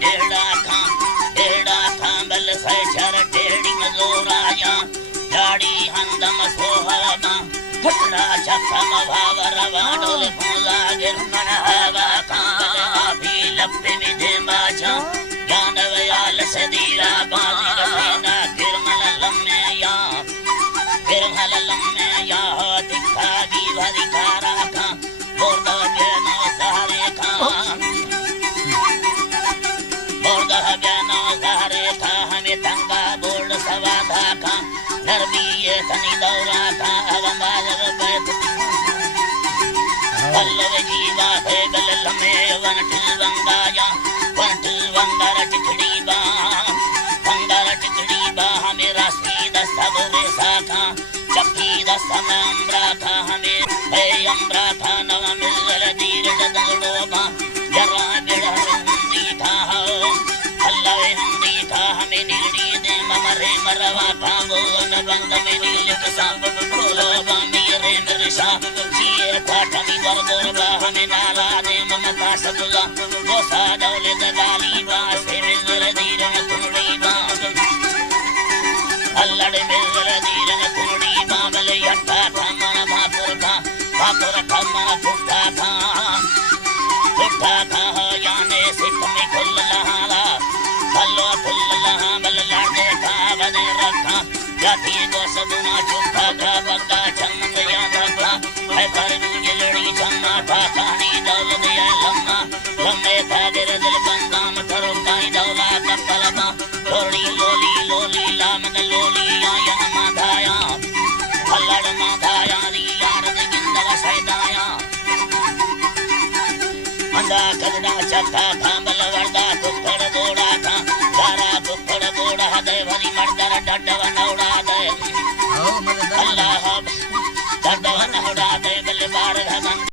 डेढ़ा था बल सैचर डेढ़ी मजोराया गाड़ी हंदम सोहमा फटरा चखम भावर वाडोल फूला गिरमन हवा कांबल आभी लप्पे विधे बाजा ज्ञान वयाल सदीरा बाजी रसेना गिरमल लम्मे या दिखा भी भरिकारा का बोर्द बेनो सहारे का हमें तंगा बोर्ड सवाधा का नरमी ये तनी दौरा था अवमाजब बैठ पल्लव जीवा है गल लमे वंट वंगार टिकड़ी बा हमें रास्ती दस्तब रेसा था चक्की दस्तम अम्बरा था हमें है अम्बरा था नव मिल दीर दगड़ो बा जरा बिड़ा हुंदी था हमें नीड़ी दे मरे मरवा था बोन बंद में नील सांब बोलो मेरे मरसा जिए पाठमी दर गोरबा हमें नाला दे ममता सदुला गोसा दौले दलाली बा से मिल दीरन कुड़ी बा अल्लड़ मिल दीरन कुड़ी बा बल यट्टा था मन भापुर था मन फुटा था याने सिख में खुल लहाला हल्लो खुल लहा बल लाडे का बने रखा जाती गो सदुना चुपा का बग्गा चंद याद रखा है पर जलड़ी चम्मा था कहानी दौलत या लम्मे था गिर दिल बंगा मठरो काई दौला कपल का लोली लामन लोली या माधाया हल्लड़ माधाया री यार दे गिंदर सैदाया अंदा कदना चक्का था बल वरदा कुफड़ गोड़ा था गारा कुफड़ गोड़ा दे भरी मर्दर डडव नौड़ा